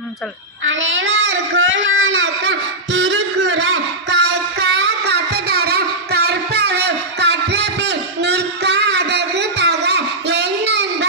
சொல். அனைவருக்கும் வணக்கம். திருக்குறள் கற்க கசடற கற்பவை கற்றபின் நிற்க அதற்கு தக எண்ணென்ப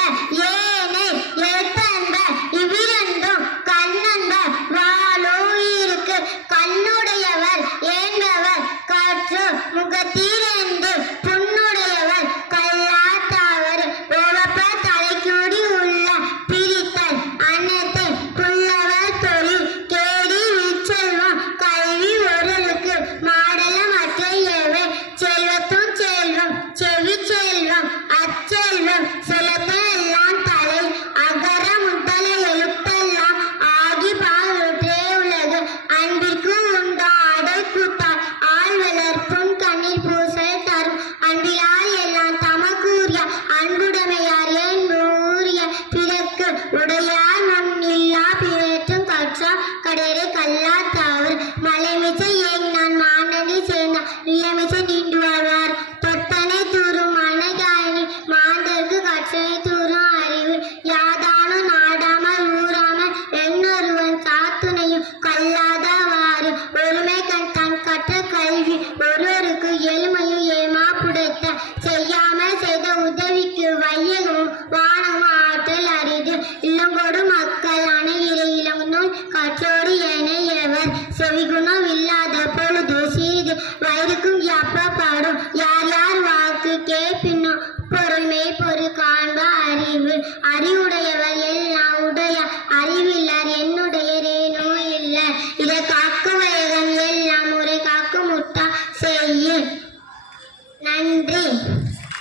ஏனை ஏற்பென்ப இவ்விரண்டும் கண்ணென்ப வாளுயிருக்கு கண்ணுடையவர் ஏண்டவர் கற்று முகத்தீரென்று புண்ணுடையவர் கல்லாதவர் உவப்ப தலைக்கூடி உள்ள பிரித்தல் அன்னத்தை புல்லவர் தொழில் கேடி விச்செல்வம் கல்வி ஒருவருக்கு மாடல மற்றையவை செல்வத்தும் செல்வம் செவி செல்வம் அச்செல்வம் செலுத்தெல்லாம் தலை அகர முதல எழுத்தெல்லாம் ஆகி பாவற்றே உலகு அன்பிற்கு உண்டாடை கூத்தார் ஆள் வளர்ப்பும் கண்ணீர் பூசல் தரும் அன்பிலால் எல்லாம் தமக்கூறிய அன்புடைமையார் என் நூறிய பிறக்கு உடையார் முன்னில்லா பிறற்றும் கற்றா கடரை கல்லா தாவர் மலைமிசை ஏன் நான் மாண்டனி சேர்ந்தார் நியமிசை நின்று வாழ்வார் தொட்டனை தூரும் மனகாயனி மாந்தர்க்கு கற்றனை தூரும் அறிவு யாதானும் நாடாமல் ஊறாமல் என்னொருவன் சாத்துணையும் கல்லாதவாறு ஒருமை கண் தன் கற்ற கல்வி ஒருவருக்கு எளிமையும் ஏமா புடைத்த செய்யாமல் செய்த உதவிக்கு வையகமும் வானமும் ஆற்றல் அரிது இல்லங்கொடு மக்கள் அணையிற இளங்கநூல் கற்றோடு எனையவர் செவிகுணம் இல்லாத பொழுது சிறிது வயிறுக்கும் எப்பப்பாடும் யார் யார் வாக்கு கேட்பினும் பொறுமை பொறு காண்ப அறிவு அறிவுடையவர்